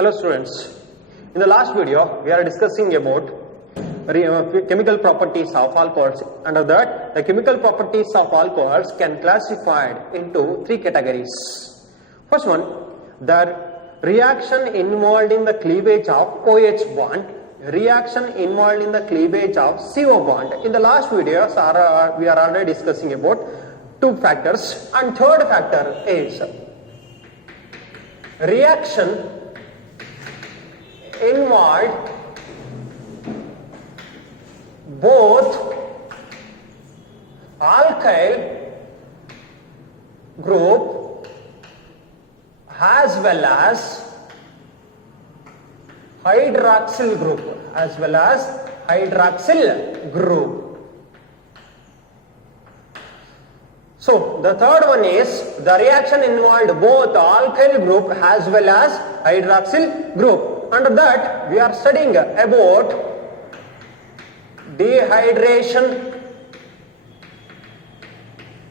Hello students, in the last video we are discussing about chemical properties of alcohols. Under that, the chemical properties of alcohols can classified into three categories. First one, the reaction involved in the cleavage of OH bond, reaction involved in the cleavage of CO bond. In the last video we are already discussing about two factors, and third factor is reaction involved both alkyl group as well as hydroxyl group. So the third one is the reaction involved both alkyl group as well as hydroxyl group. Under that we are studying about dehydration.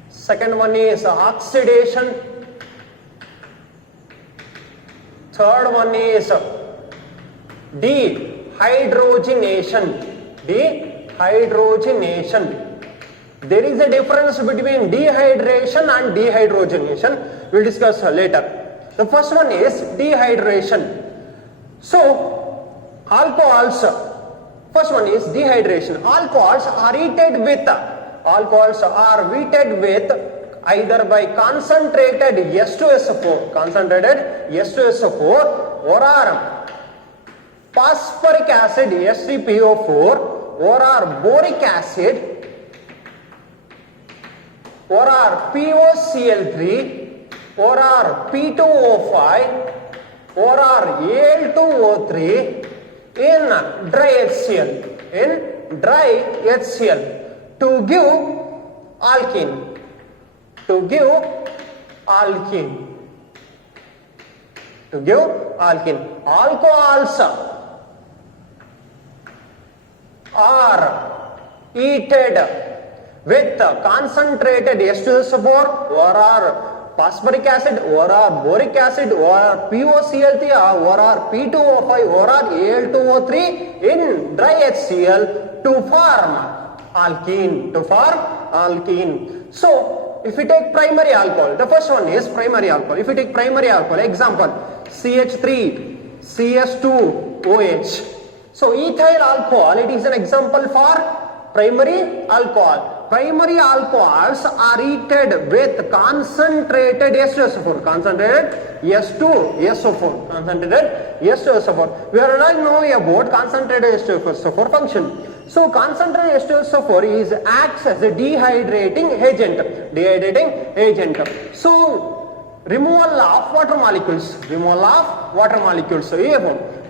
Second one is oxidation. Third one is dehydrogenation. There is a difference between dehydration and dehydrogenation. We'll discuss later. The first one is dehydration. So alcohols, first one is dehydration. Alcohols are heated with either by concentrated H2SO4, or phosphoric acid H3PO4, or boric acid, or POCl3, or P2O5, or Al2O3 in dry HCl to give alkene. Alcohols are heated with concentrated H2SO4 or phosphoric acid or boric acid or POCl3 or P2O5 or Al2O3 in dry HCl to form alkene. So if we take primary alcohol, the first one is primary alcohol. If we take primary alcohol, example CH3, CS2OH. So ethyl alcohol, it is an example for primary alcohol. Primary alcohols are heated with concentrated H2SO4. We already know about concentrated H2SO4 function. So concentrated H2SO4 acts as a dehydrating agent. So removal of water molecules. So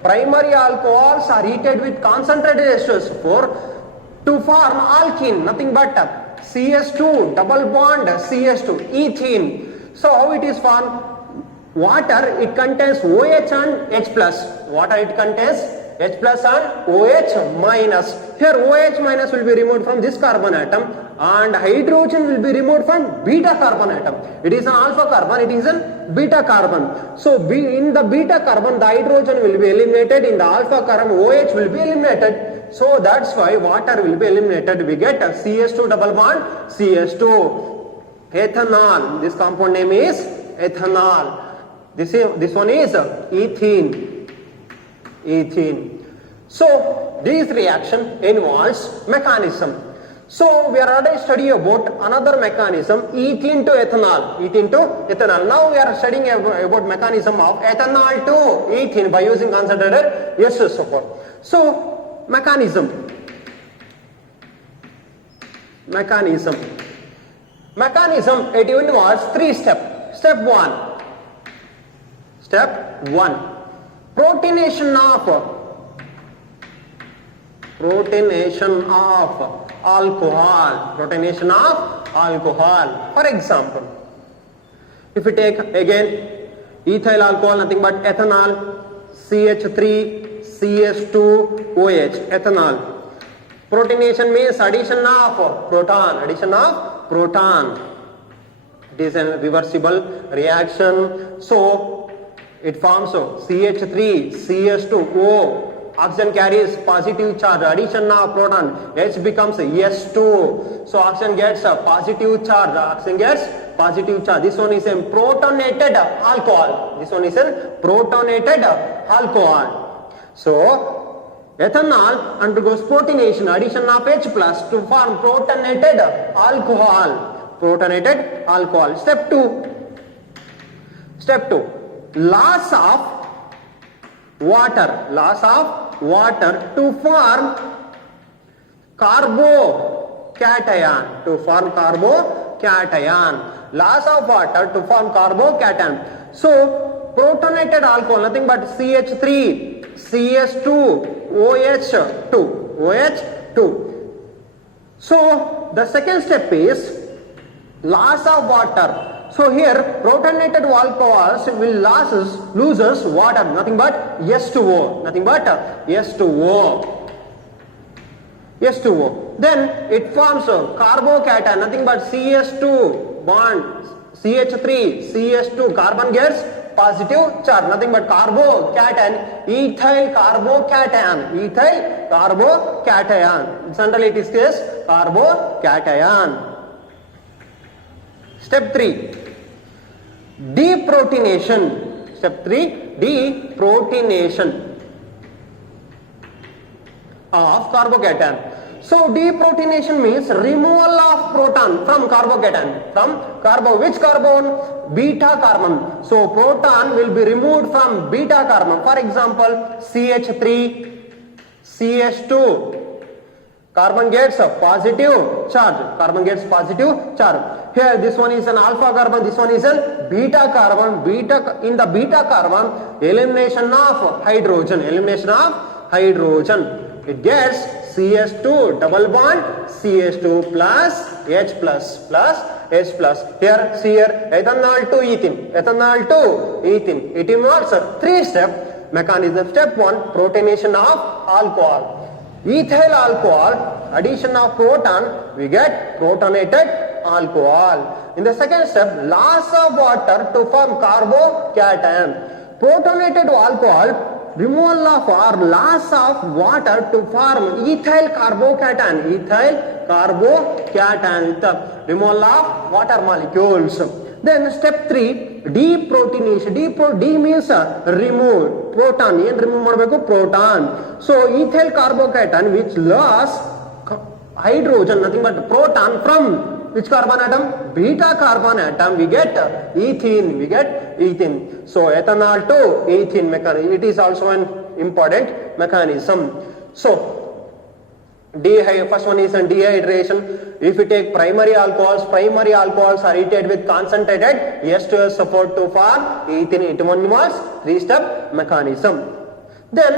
primary alcohols are heated with concentrated H2SO4 to form alkene, nothing but CS2 double bond CS2 ethene. So how it is formed? Water, it contains OH and H plus. Water, it contains H plus and OH minus. Here OH minus will be removed from this carbon atom and hydrogen will be removed from beta carbon atom. It is an alpha carbon, it is an beta carbon. So in the beta carbon the hydrogen will be eliminated, in the alpha carbon OH will be eliminated. So that's why water will be eliminated. We get CS2 double bond CS2. Ethanol, this compound name is ethanol. This one is ethene. So this reaction involves mechanism. So we are already studying about another mechanism, ethene to ethanol. Now we are studying about mechanism of ethanol to ethene by using concentrated H2SO4. So mechanism, it involves three steps. Step one, protonation of alcohol. For example, if we take again ethyl alcohol, nothing but ethanol, CH3 CS2OH, ethanol. Protonation means addition of proton. It is a reversible reaction. So it forms CH3, CS2O. Oxygen carries positive charge, addition of proton, H becomes S2. So oxygen gets a positive charge, oxygen gets positive charge. This one is a protonated alcohol. This one is a protonated alcohol. So ethanol undergoes protonation, addition of H plus to form protonated alcohol. Protonated alcohol. Step 2. Step 2. Loss of water. Loss of water to form carbocation. To form carbocation. Loss of water to form carbocation. So protonated alcohol nothing but CH3, CS2, OH2. So the second step is loss of water. So here protonated alcohols will loses water, nothing but S2O, nothing but S2O. S2O. Then it forms carbocation, nothing but CS2 bond, CH3, CS2, carbon gets positive charge, nothing but carbocation, ethyl carbocation, ethyl carbocation. Generally it is carbocation. Step 3. Deprotonation. Step 3. Deprotonation of carbocation. So deprotonation means removal of proton from carbocation. From which carbon? Beta carbon. So proton will be removed from beta carbon. For example, CH3, CH2. Carbon gets a positive charge. Carbon gets positive charge. Here this one is an alpha carbon, this one is a beta carbon. In the beta carbon, elimination of hydrogen. Elimination of hydrogen. It gets CS2 double bond CH2 plus H plus H plus. Here see here ethanol to ethene. Ethanol to ethene. It involves a 3-step mechanism. Step 1, protonation of alcohol. Ethyl alcohol, addition of proton, we get protonated alcohol. In the second step, loss of water to form carbocation. Protonated alcohol, removal of or loss of water to form ethyl carbocation. Ethyl carbocation with the removal of water molecules. Then step 3, deprotonation. D means remove proton. Yen remove ಮಾಡಬೇಕು proton. So ethyl carbocation which loss hydrogen, nothing but proton from which carbon atom? Beta carbon atom. We get ethene. So ethanol to ethene mechanism. It is also an important mechanism. So first one is dehydration. If you take primary alcohols are heated with concentrated H2S support to form ethene. It involves 3-step mechanism. Then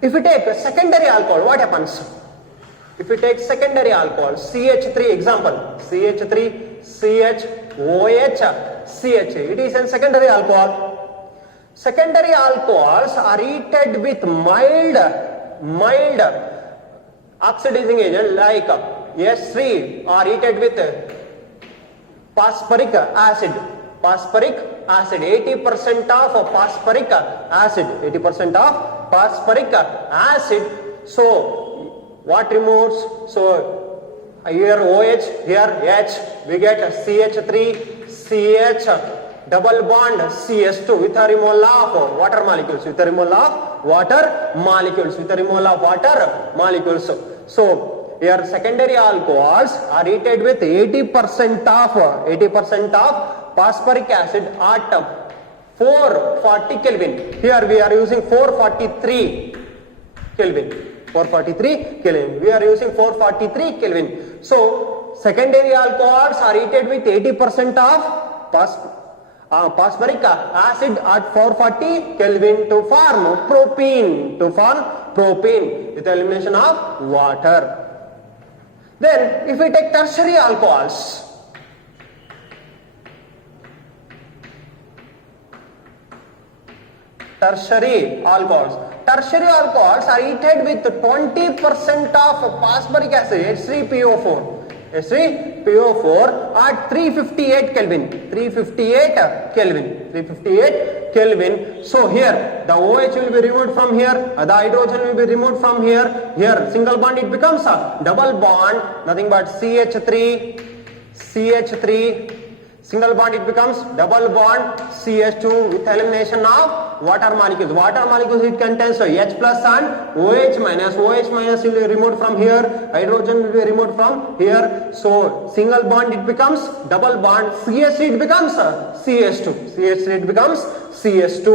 if you take a secondary alcohol, what happens? If you take secondary alcohol, CH3 example, CH3, CH, OH, CH, it is a secondary alcohol. Secondary alcohols are heated with mild oxidizing agent like S3 are heated with phosphoric acid. 80% of phosphoric acid. So what removes? So here OH, here H, we get CH3, CH, double bond CS2 with a removal of water molecules. So here secondary alcohols are heated with 80% of phosphoric acid at 440 Kelvin. Here we are using 443 Kelvin. We are using 443 Kelvin. So secondary alcohols are heated with 80% of phosphoric acid at 440 Kelvin to form propene. With the elimination of water. Then if we take tertiary alcohols, tertiary tertiary alcohols are heated with 20% of phosphoric acid, H3PO4. H3PO4 at 358 Kelvin. 358 Kelvin. 358 Kelvin. So here the OH will be removed from here, the hydrogen will be removed from here. Here single bond, it becomes a double bond, nothing but CH3, single bond, it becomes double bond CH2 with elimination of water molecules. Water molecules, it contains H plus and OH minus. OH minus will be removed from here, hydrogen will be removed from here. So single bond, it becomes double bond, CH3 it becomes CH2. CH3 it becomes CH2.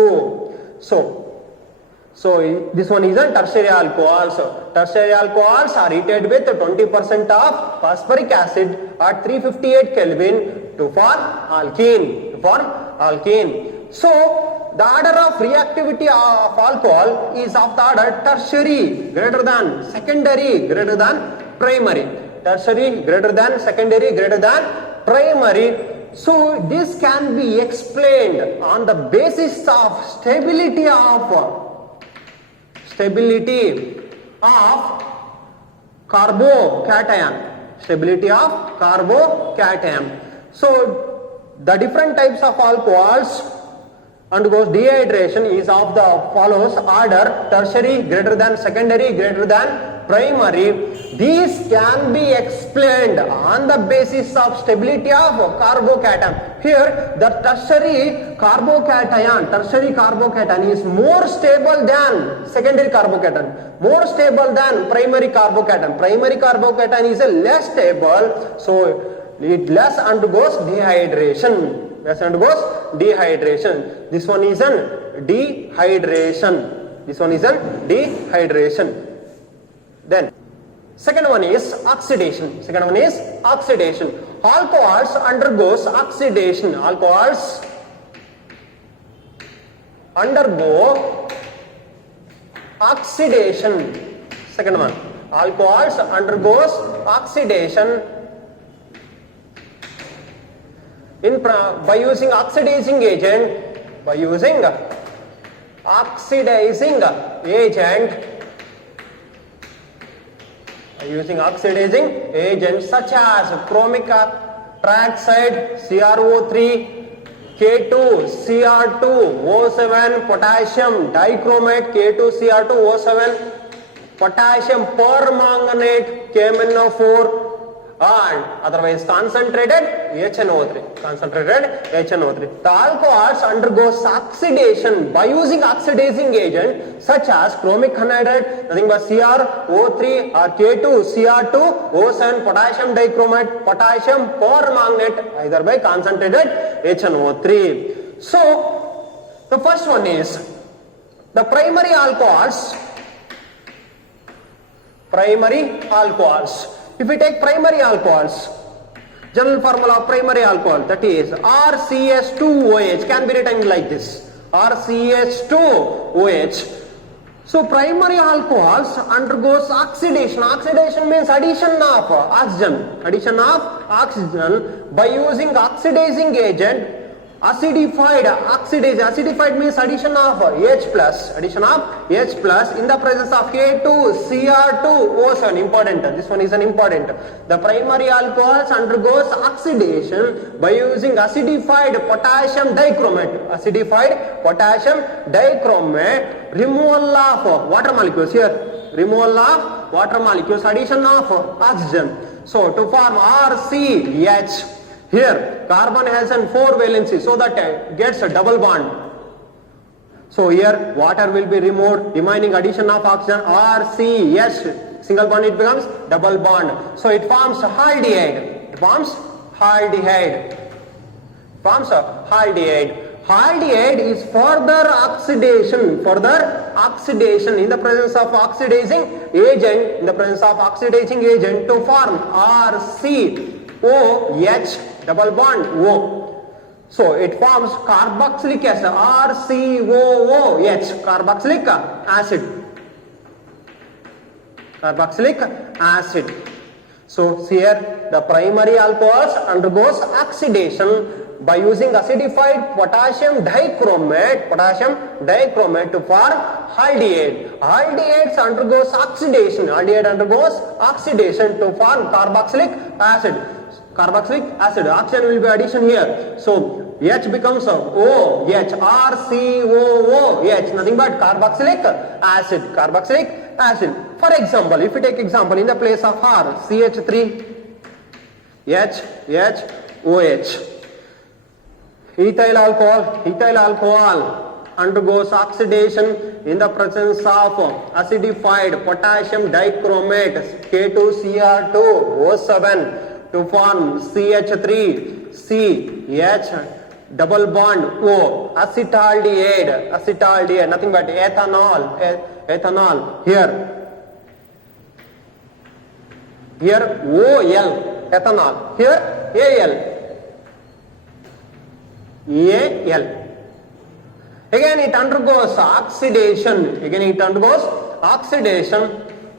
So this one is a tertiary alcohols. Tertiary alcohols are heated with 20% of phosphoric acid at 358 Kelvin to form alkene. So the order of reactivity of alcohol is of the order tertiary greater than secondary greater than primary. Tertiary greater than secondary greater than primary. So this can be explained on the basis of stability of carbocation. Stability of carbocation. So the different types of alcohols undergoes dehydration is of the follows order: tertiary greater than secondary greater than primary. These can be explained on the basis of stability of carbocation. Here the tertiary carbocation is more stable than secondary carbocation, more stable than primary carbocation. Primary carbocation is less stable, so it less undergoes dehydration. This one is an dehydration. Then second one is oxidation. Alcohols undergoes oxidation. Alcohols undergo oxidation. Second one, alcohols undergoes oxidation by using oxidizing agent. Using oxidizing agents such as chromic trioxide, CrO3, K2Cr2O7, potassium dichromate, K2Cr2O7, potassium permanganate, KMnO4, and otherwise concentrated HNO3. The alcohols undergoes oxidation by using oxidizing agent such as chromic anhydride, nothing but CrO3 or K2Cr2O7, potassium dichromate, potassium permanganate, either by concentrated HNO3. So the first one is the primary alcohols. If we take primary alcohols, general formula of primary alcohol, that is RCH2OH, can be written like this, RCH2OH. So primary alcohols undergoes oxidation. Oxidation means addition of oxygen by using oxidizing agent. Acidified means addition of H plus in the presence of K2Cr2O7. Important. This one is an important. The primary alcohols undergoes oxidation by using acidified potassium dichromate. Removal of water molecules here. Addition of oxygen. So to form RCH. Here carbon has 4 valency, so that gets a double bond. So here water will be removed, remaining addition of oxygen, RCH, single bond, it becomes double bond. So it forms aldehyde. Aldehyde is further oxidation in the presence of oxidizing agent, to form RCOH, double bond O. So it forms carboxylic acid, RCOOH, carboxylic acid. So here the primary alcohols undergoes oxidation by using acidified potassium dichromate to form aldehyde. Aldehydes undergoes oxidation. Aldehyde undergoes oxidation to form carboxylic acid. Carboxylic acid. Oxygen will be addition here. So H becomes O, H, RCOOH, nothing but carboxylic acid. Carboxylic acid. For example, if we take example, in the place of R, CH3, OH. Ethyl alcohol undergoes oxidation in the presence of acidified potassium dichromate K2Cr2O7 to form CH3CH double bond O, acetaldehyde, nothing but ethanol, here OL, ethanol, here AL. Again it undergoes oxidation.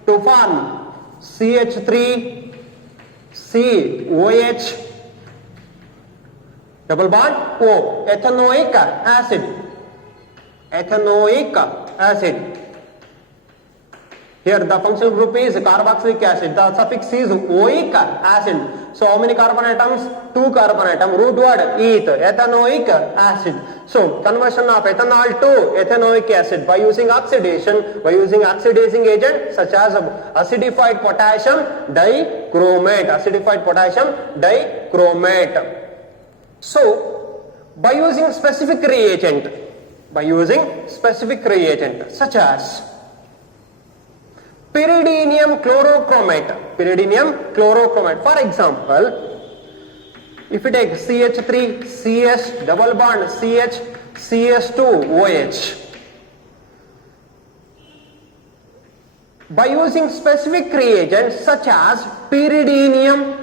To form CH3COH double bond O, ethanoic acid. Here the functional group is carboxylic acid. The suffix is oic acid. So how many carbon atoms? 2 carbon atom. Root word eth, ethanoic acid. So conversion of ethanol to ethanoic acid by using oxidation, by using oxidizing agent such as acidified potassium dichromate. So by using specific reagent such as pyridinium chlorochromate. For example, if we take CH3 CS double bond CH CS2OH, by using specific reagents such as pyridinium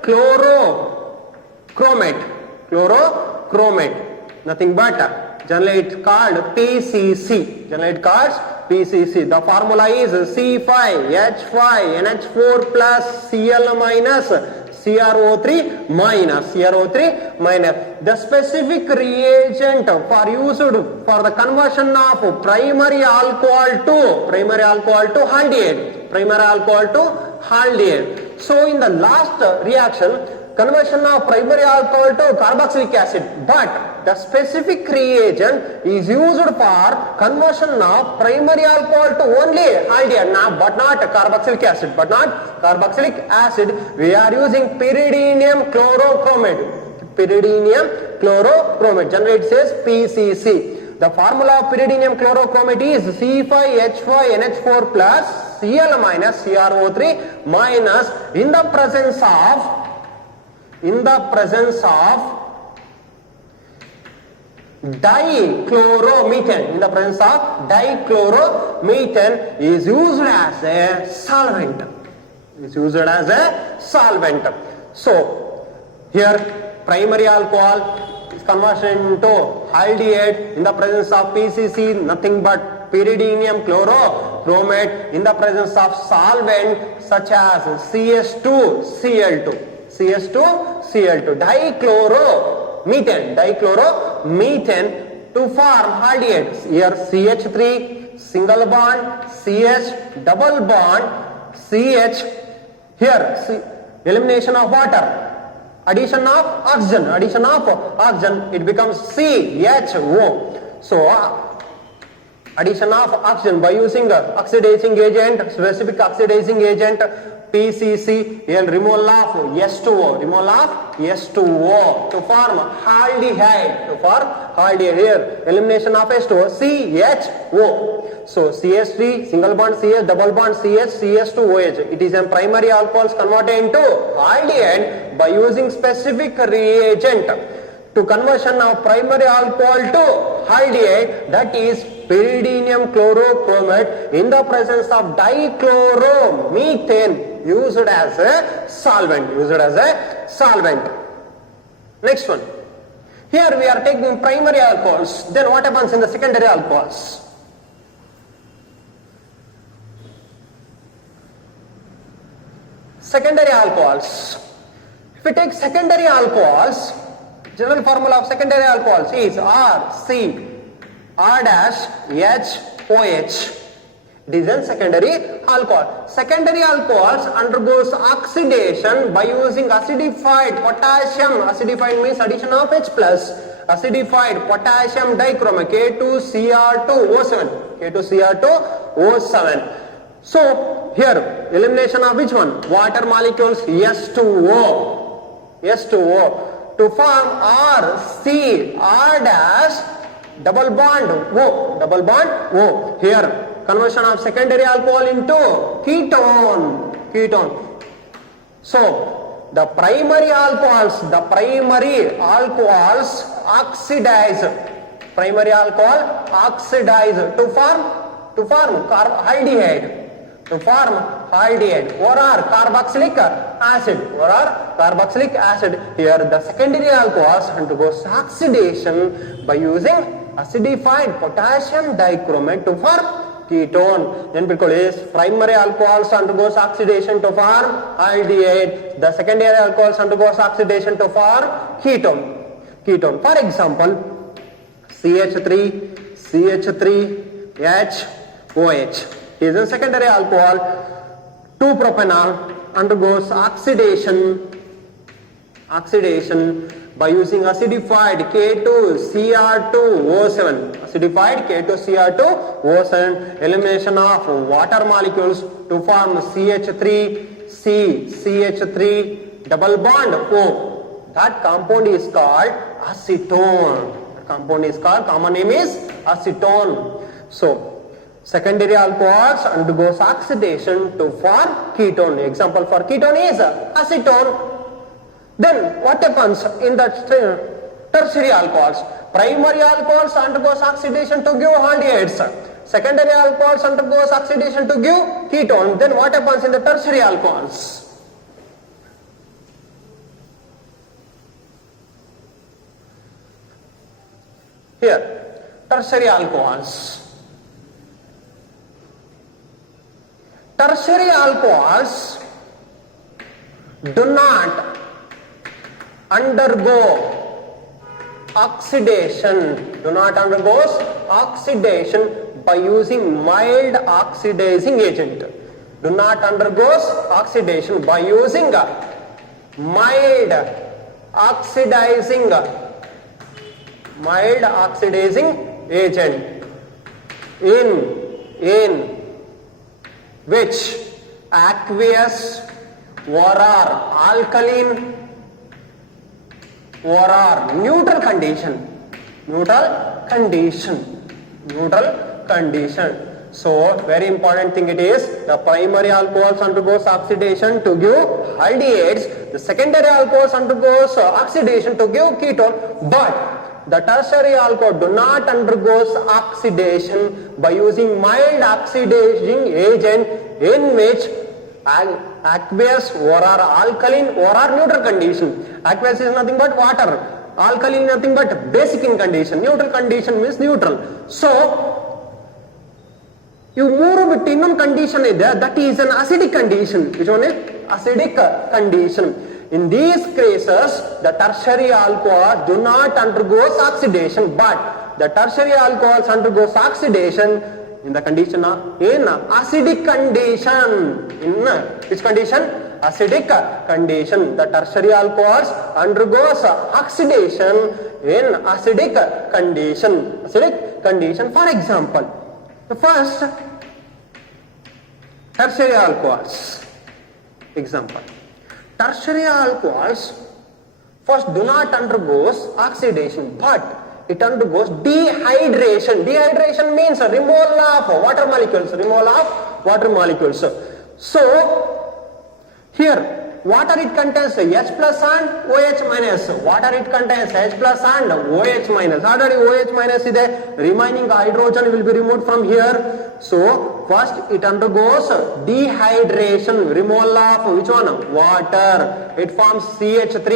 chlorochromate, nothing but generally it's called PCC. The formula is C5H5NH4 plus Cl minus CrO3 minus. The specific reagent for used for the conversion of primary alcohol to aldehyde. So in the last reaction, conversion of primary alcohol to carboxylic acid, but the specific reagent is used for conversion of primary alcohol to only aldehyde, but not carboxylic acid. We are using pyridinium chlorochromate. Generally it says PCC. The formula of pyridinium chlorochromate is C5H5NH4 plus Cl minus CrO3 minus in the presence of dichloromethane. Is used as a solvent. So here primary alcohol is conversion into aldehyde in the presence of PCC, nothing but pyridinium chlorochromate in the presence of solvent such as CS2Cl2, dichloromethane to form aldehydes. Here CH3 single bond, CH double bond, CH. Here elimination of water, addition of oxygen, it becomes CHO. So addition of oxygen by using oxidizing agent, specific oxidizing agent PCC, removal of S2O, to form aldehyde. Here elimination of S2O, CHO. So CH3 single bond, CH double bond, CS2OH. It is a primary alcohols converted into aldehyde by using specific reagent to conversion of primary alcohol to aldehyde, that is pyridinium chlorochromate in the presence of dichloromethane used as a solvent. Next one. Here we are taking primary alcohols. Then what happens in the secondary alcohols? If we take secondary alcohols, general formula of secondary alcohols is RC R dash H OH. It is a secondary alcohol. Secondary alcohols undergoes oxidation by using acidified potassium. Acidified means addition of H plus. Acidified potassium dichromate K2Cr2O7. K2Cr2O7. So here elimination of which one? Water molecules S2O. S2O to form RC R dash double bond O. Double bond O. Here conversion of secondary alcohol into ketone. So the primary alcohols oxidize. Primary alcohol oxidize to form aldehyde. Or carboxylic acid. Here the secondary alcohols undergoes oxidation by using acidified potassium dichromate to form ketone. Then because primary alcohols undergoes oxidation to form aldehyde. The secondary alcohols undergoes oxidation to form ketone. For example, CH3HOH is a secondary alcohol. 2-propanol undergoes oxidation by using acidified K2Cr2O7. Acidified K2Cr2O7. Elimination of water molecules to form CH3 double bond O. That compound is called acetone. Common name is acetone. So secondary alcohols undergoes oxidation to form ketone. Example for ketone is acetone. Then what happens in the tertiary alcohols? Primary alcohols undergoes oxidation to give aldehydes. Secondary alcohols undergoes oxidation to give ketone. Then what happens in the tertiary alcohols? Here, tertiary alcohols. Tertiary alcohols do not undergo oxidation. By using mild oxidizing agent. Do not undergoes oxidation by using mild oxidizing agent in which aqueous or alkaline or neutral condition. So very important thing it is, the primary alcohols undergoes oxidation to give aldehydes, the secondary alcohols undergoes oxidation to give ketone, but the tertiary alcohol do not undergoes oxidation by using mild oxidizing agent in which aqueous or alkaline or neutral condition. Aqueous is nothing but water, alkaline nothing but basic in condition, neutral condition means neutral. So you move with ಇನ್ನೊಂದು condition ಇದೆ, that is an acidic condition. Which one is acidic condition? In these cases, the tertiary alcohol do not undergoes oxidation, but the tertiary alcohols undergoes oxidation in the condition of acidic condition. In which condition? Acidic condition. The tertiary alcohols undergoes oxidation in acidic condition. For example, the first tertiary alcohols. Example. Tertiary alcohols first do not undergoes oxidation, but it undergoes dehydration. Dehydration means removal of water molecules. So here water it contains H plus and OH minus. Water it contains H plus and OH minus. Already OH minus is there. Remaining hydrogen will be removed from here. So first it undergoes dehydration, removal of which one? Water. It forms CH3.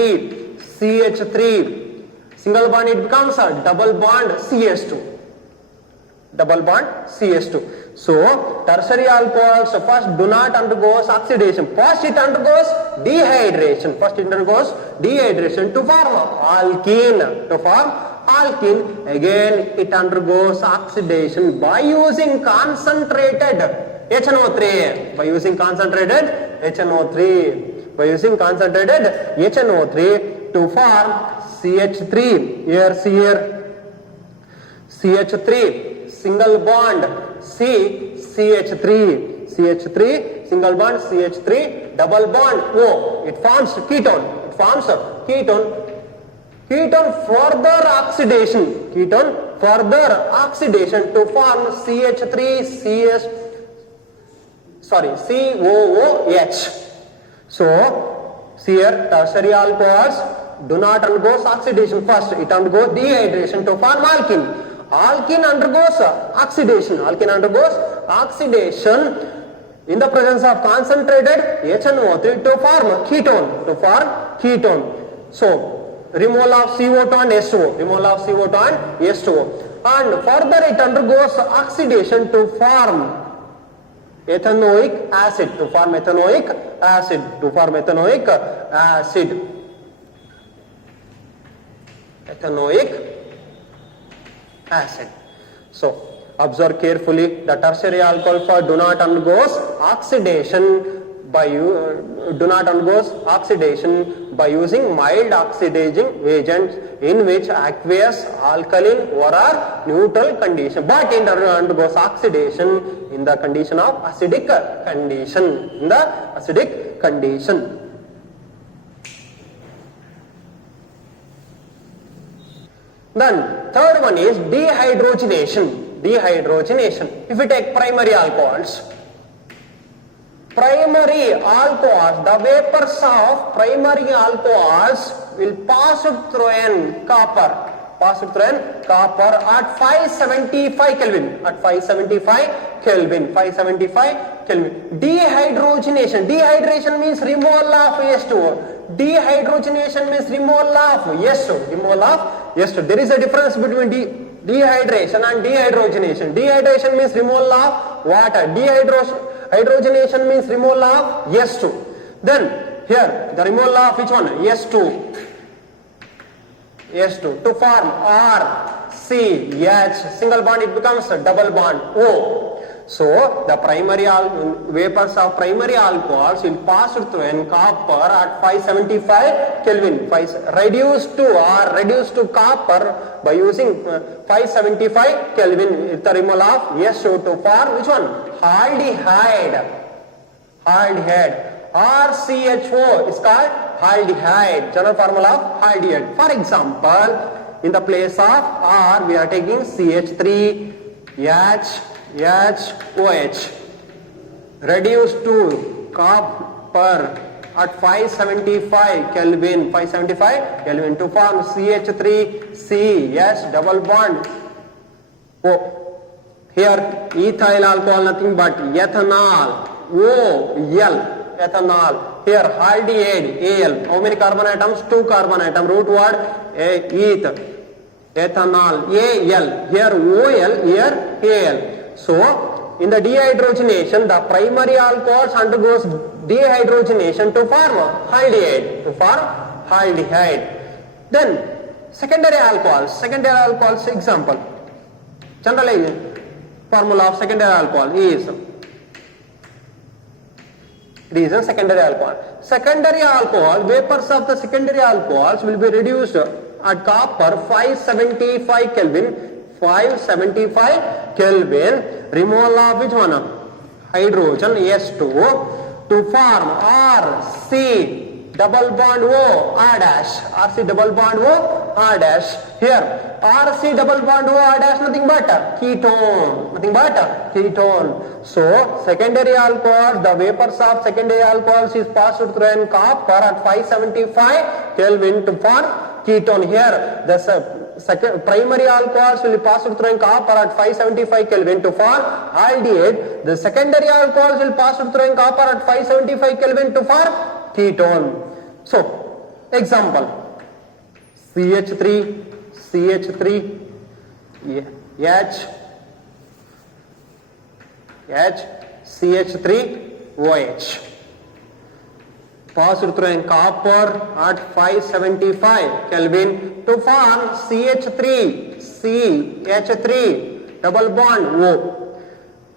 Single bond, it becomes a double bond CH2. double bond CH2. So tertiary alcohols first do not undergoes oxidation. First it undergoes dehydration. First it undergoes dehydration to form alkene. To form alkene, again it undergoes oxidation by using concentrated HNO3. By using concentrated HNO3. By using concentrated HNO3 to form CH3. Here CH3 single bond CH3 single bond CH3 double bond O. It forms ketone. It forms ketone. Ketone further oxidation to form COOH. So here tertiary alcohols do not undergo oxidation first. It undergoes dehydration to form alkene. Alkene undergoes oxidation in the presence of concentrated HNO3 to form ketone. So removal of CO2 and H2O. And further it undergoes oxidation to form ethanoic acid. So observe carefully, the tertiary alcohol do not undergoes oxidation by using mild oxidizing agents in which aqueous, alkaline or neutral condition, but it undergoes oxidation in the condition of acidic condition. Then third one is dehydrogenation. If we take primary alcohols, the vapors of primary alcohols will pass through an copper at 575 Kelvin. Dehydration means removal of H2O. There is a difference between dehydration and dehydrogenation. Dehydration means removal of water. Hydrogenation means removal of H2. Then here the removal of which one? H2 to form R, C, H, single bond, it becomes a double bond O. So the vapors of primary alcohols will pass through an copper at 575 Kelvin. Reduced to copper by using 575 Kelvin with the removal of H2 to form which one? Aldehyde. RCHO is called aldehyde, general formula of aldehyde. For example, in the place of R we are taking CH3 OH reduced to copper at 575 Kelvin to form CH3CH double bond O. Here ethyl alcohol nothing but ethanol, OL, ethanol. Here aldehyde, Al. How many carbon atoms? 2 carbon atom. Root word eth. Ethanol, Al. Here OL, here Al. So in the dehydrogenation, the primary alcohols undergoes dehydrogenation to form aldehyde. Then secondary alcohols example. Generalization formula of secondary alcohol is secondary alcohol. Secondary alcohol, vapors of the secondary alcohols will be reduced at copper 575 Kelvin, removal of which one? Hydrogen S2 to form RC double bond O R dash. RC double bond O R dash. Here RC double bond O R dash nothing but ketone. So secondary alcohol, the vapors of secondary alcohols is passed through an copper at 575 Kelvin to form ketone. Here the primary alcohols will pass through an copper at 575 Kelvin to form aldehyde. The secondary alcohols will pass through an copper at 575 Kelvin to form ketone. So example, CH3 H H, CH3OH. Passed through in copper at 575 Kelvin to form CH3, CH3, double bond O.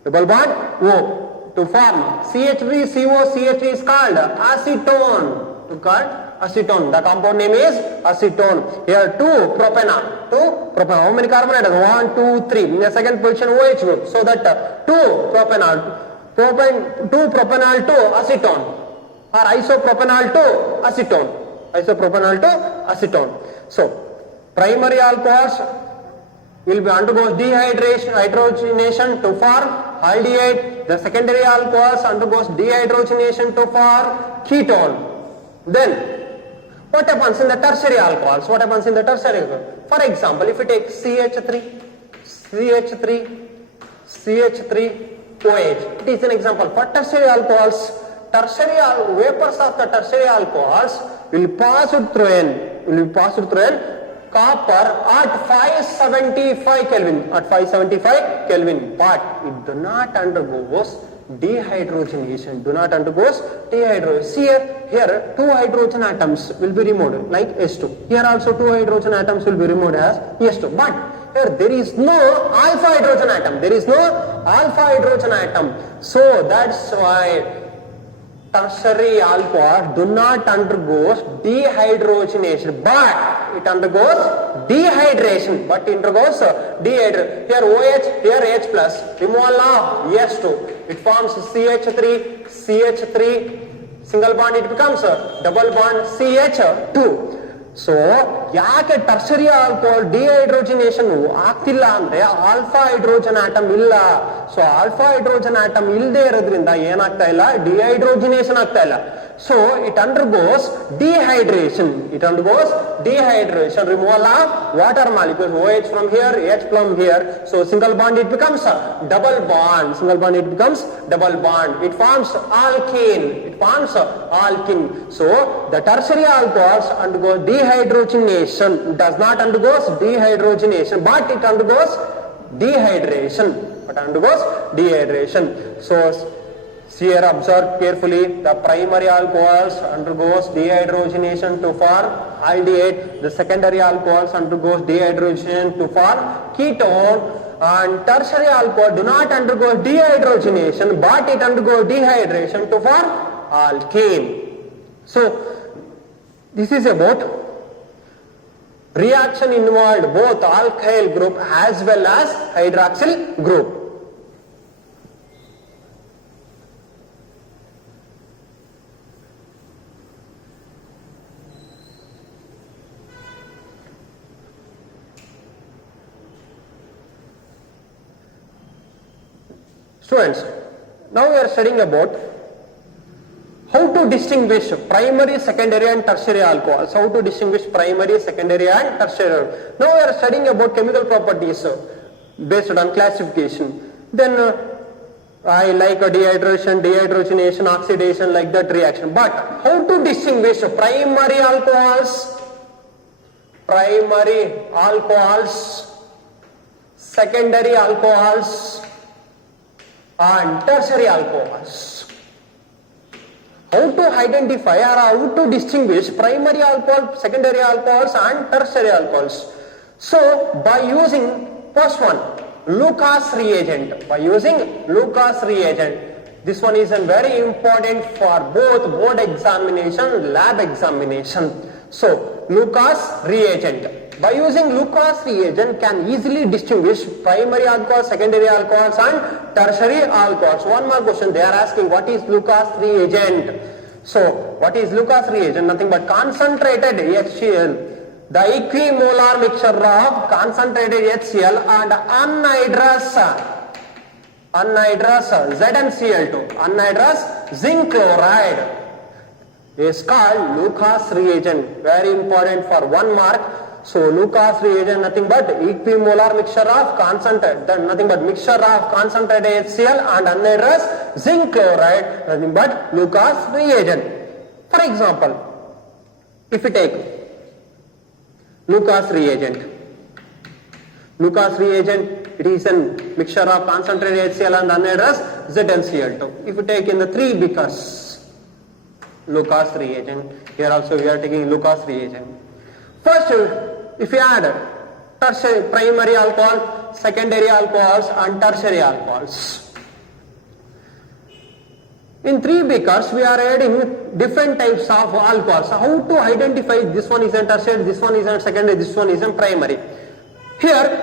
Double bond O. To form CH3CO, CH3 is called acetone. To called acetone. The compound name is acetone. Here 2 propanol. 2 propanol. How many carbon atoms? 1, 2, 3. In the second position OH group. So that 2 propanol. 2 propanol to acetone. Or isopropanol to acetone. Isopropanol to acetone. So primary alcohols will be undergoes dehydration, hydrogenation to form aldehyde. The secondary alcohols undergoes dehydrogenation to form ketone. Then what happens in the tertiary alcohols? What happens in the tertiary alcohol? For example, if you take CH3OH, it is an example for tertiary alcohols. Vapors of the tertiary alcohols will pass through in copper at 575 Kelvin. At 575 Kelvin, but it do not undergoes dehydrogenation. Here 2 hydrogen atoms will be removed like H2. Here also 2 hydrogen atoms will be removed as H2. But here there is no alpha hydrogen atom. So that's why tertiary alcohol do not undergoes dehydrogenation, but it undergoes dehydration. Here OH, here H plus, removal of H2. It forms CH3, single bond, it becomes a double bond CH2. So, ಯಾಕೆ tertiary alcohol ಡಿಹೈಡ್ರೋಜಿನೇಷನ್ ಆಗ್ತಿಲ್ಲ ಅಂದ್ರೆ alpha hydrogen atom ಇಲ್ಲ. So alpha hydrogen atom ಇಲ್ಲದೆ ಇರೋದ್ರಿಂದ ಏನಾಗ್ತಾ ಇಲ್ಲ, ಡಿಹೈಡ್ರೋಜಿನೇಷನ್ ಆಗ್ತಾ ಇಲ್ಲ. So it undergoes dehydration. Removal of water molecules, OH from here, H from here. So single bond, it becomes a double bond. It forms alkene. So the tertiary alcohols undergo dehydrogenation. It does not undergoes dehydrogenation, but it undergoes dehydration. So here observe carefully, the primary alcohols undergoes dehydrogenation to form aldehyde. The secondary alcohols undergoes dehydrogenation to form ketone. And tertiary alcohol do not undergo dehydrogenation, but it undergoes dehydration to form alkane. So this is about reaction involved both alkyl group as well as hydroxyl group. Students, now we are studying about how to distinguish primary, secondary and tertiary alcohols. Now we are studying about chemical properties based on classification. Then I like dehydrogenation, oxidation, like that reaction. But how to distinguish primary alcohols, secondary alcohols and tertiary alcohols? How to identify or how to distinguish primary alcohol, secondary alcohols and tertiary alcohols? So by using first one, Lucas reagent. This one is very important for both board examination, lab examination. So Lucas reagent. By using Lucas reagent can easily distinguish primary alcohols, secondary alcohols and tertiary alcohols. One more question they are asking, what is Lucas reagent? So what is Lucas reagent? Nothing but concentrated HCl, the equimolar mixture of concentrated HCl and anhydrous ZnCl2, anhydrous zinc chloride is called Lucas reagent. Very important for 1 mark. So Lucas reagent nothing but equimolar mixture of concentrated HCl and anhydrous zinc chloride, nothing but Lucas reagent. For example, if you take Lucas reagent, Lucas reagent, it is a mixture of concentrated HCl and anhydrous ZnCl2. If you take in the 3 beakers, Lucas reagent, here also we are taking Lucas reagent. First, if you add tertiary, primary alcohol, secondary alcohols and tertiary alcohols. In 3 beakers, we are adding different types of alcohols. So how to identify this one is a tertiary, this one is a secondary, this one is a primary? Here,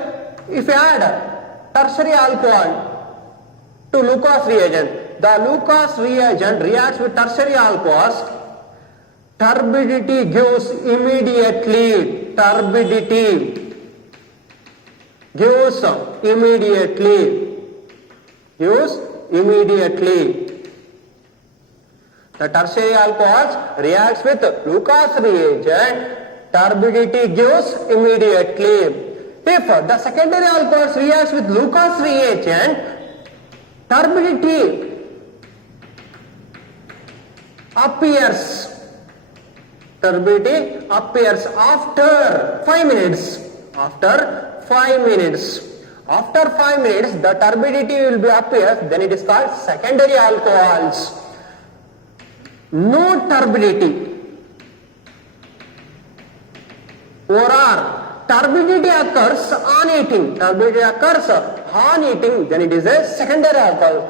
if you add tertiary alcohol to Lucas reagent, the Lucas reagent reacts with tertiary alcohols, turbidity gives immediately, turbidity gives immediately. The tertiary alcohols reacts with Lucas reagent, turbidity gives immediately. If the secondary alcohols reacts with Lucas reagent, turbidity appears after 5 minutes. After 5 minutes, the turbidity will be appears, then it is called secondary alcohols. No turbidity or turbidity occurs on heating. Then it is a secondary alcohol.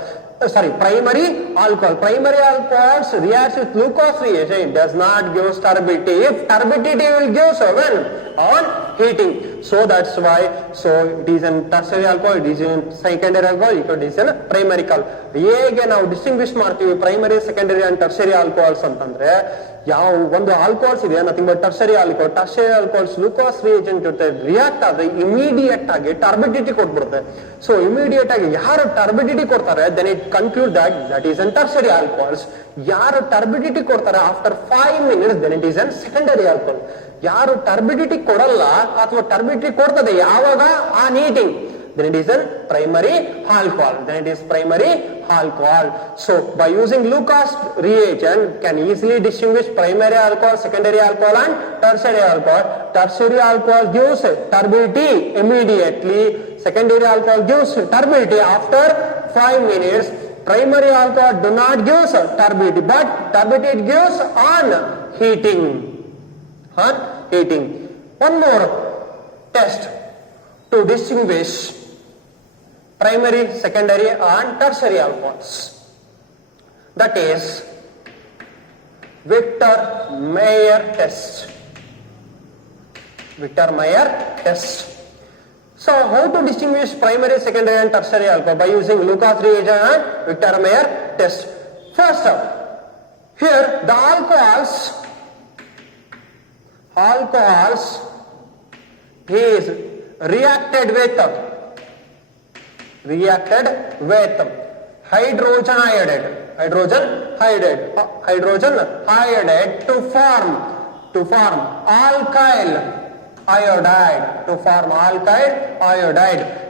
Primary alcohol. Primary alcohols reacts with Lucas reagent. It does not give turbidity. If turbidity will give when on heating. So that's why. So it is a tertiary alcohol. It is a secondary alcohol. It is a primary alcohol. ಹೇಗೆ ನಾವು distinguish ಮಾಡ್ತೀವಿ primary secondary and tertiary alcohols ಅಂತಂದ್ರೆ ಯಾವ ಒಂದು alcohols ಇದೆ nothing but tertiary alcohols Lucas reagent ಜೊತೆ react ಆದ್ರೆ immediate ಆಗಿ ಟರ್ಬಿಡಿಟಿ ಕೊಟ್ಬಿಡುತ್ತೆ. ಸೊ ಇಮಿಡಿಯೇಟ್ ಆಗಿ ಯಾರು ಟರ್ಬಿಡಿಟಿ ಕೊಡ್ತಾರೆ then it conclude that is an tertiary alcohols. ಯಾರು ಟರ್ಬಿಡಿಟಿ ಕೊಡ್ತಾರೆ after 5 minutes then it is an secondary alcohol. ಯಾರು ಟರ್ಬಿಡಿಟಿ ಕೊಡಲ್ಲ ಅಥವಾ ಟರ್ಬಿಡಿಟಿ ಕೊಡ್ತದೆ ಯಾವಾಗ on heating then it is a primary alcohol. So by using Lucas reagent can easily distinguish primary alcohol, secondary alcohol and tertiary alcohol. Tertiary alcohol gives turbidity immediately, secondary alcohol gives turbidity after 5 minutes. Primary alcohol do not give turbidity, but turbidity gives on heating. One more test to distinguish primary, secondary and tertiary alcohols. That is Victor-Meyer test. So how to distinguish primary, secondary and tertiary alcohol? By using Lucas reagent and Victor-Meyer test. First up, here the alcohols is reacted with hydrogen iodide to form alkyl iodide.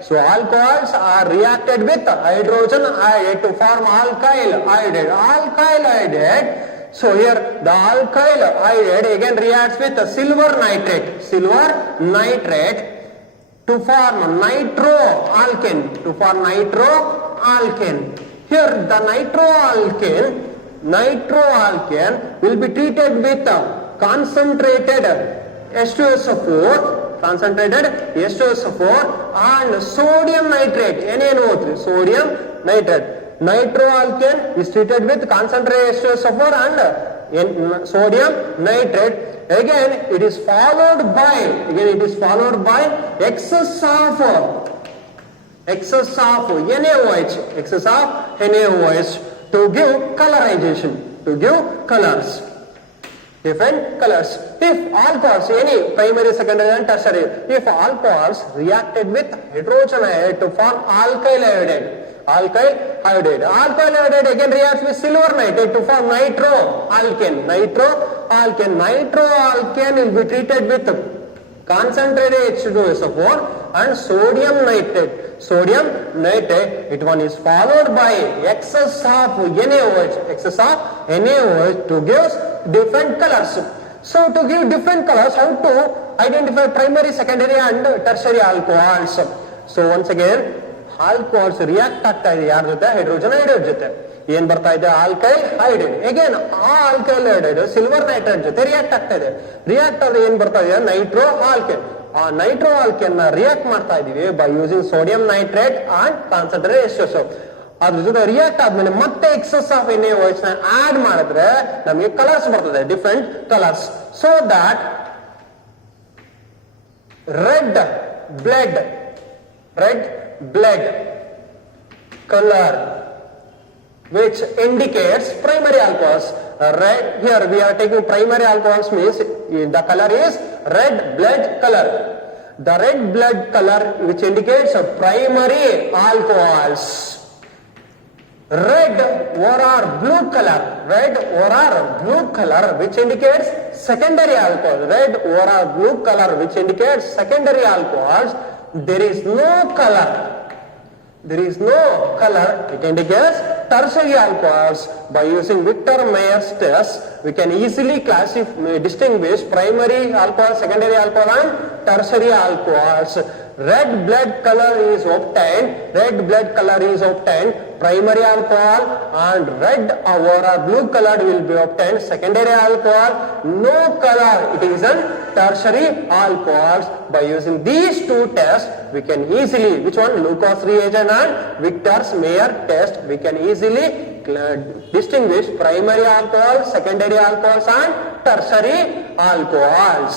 So alcohols are reacted with hydrogen iodide to form alkyl iodide. So here the alkyl iodide again reacts with silver nitrate to form nitroalkane. Here the nitroalkane will be treated with concentrated H2SO4 and sodium nitrate, NaNO3, sodium nitrate. Nitroalkane is treated with concentrated H2SO4 and sodium nitrate. Again it is followed by excess of NaOH to give colorization, different colors. If alcohols, any primary, secondary and tertiary, if alcohols reacted with hydrogen iodide to form alkyl iodide again reacts with silver nitrate to form nitroalkane. Nitroalkane will be treated with concentrated H2SO4 and sodium nitrate. It one is followed by excess of NaOH to give different colors. So to give different colors, how to identify primary, secondary and tertiary alcohols. So once again, alcohols react ಆಗ್ತಾ ಇದೆ ಯಾರ ಜೊತೆ? Hydrogen hydride ಜೊತೆ. ಏನ್ ಬರ್ತಾ ಇದೆ? Alkyl hydride. Again ಆ alkyl hydride silver nitrate ಜೊತೆ ರಿಯಾಕ್ಟ್ ಆಗ್ತಾ ಇದೆ. ರಿಯಾಕ್ಟ್ ಆದ್ರೆ ಏನ್ ಬರ್ತಾ ಇದೆ? Nitro alkane. ಆ ನೈಟ್ರೋ ಆಲ್ಕೇನ್ ನ ರಿಯಾಕ್ಟ್ ಮಾಡ್ತಾ ಇದೀವಿ by using sodium nitrate and concentrated H2SO. ಅದ್ರ ಜೊತೆ ರಿಯಾಕ್ಟ್ ಆದ್ಮೇಲೆ ಮತ್ತೆ ಎಕ್ಸೆಸ್ ಆಫ್ NaOH ನ ಆಡ್ ಮಾಡಿದ್ರೆ ನಮಗೆ ಕಲರ್ಸ್ ಬರ್ತದೆ, different colours. So that red blood color which indicates primary alcohols. Red, here we are taking primary alcohols means the color is red blood color. The red blood color which indicates primary alcohols. Red or blue color which indicates secondary alcohol. Red or blue color which indicates secondary alcohols. There is no color. It indicates tertiary alcohols. By using Victor Meyer's test, we can easily distinguish primary alcohol, secondary alcohol and tertiary alcohols. Red blood color is obtained. Primary alcohol, and red or blue color will be obtained secondary alcohol. No color, it is an tertiary alcohols. By using these two tests, we can easily, which one? Lucas reagent and Victor's Meyer test, we can easily distinguish primary alcohol, secondary alcohols and tertiary alcohols.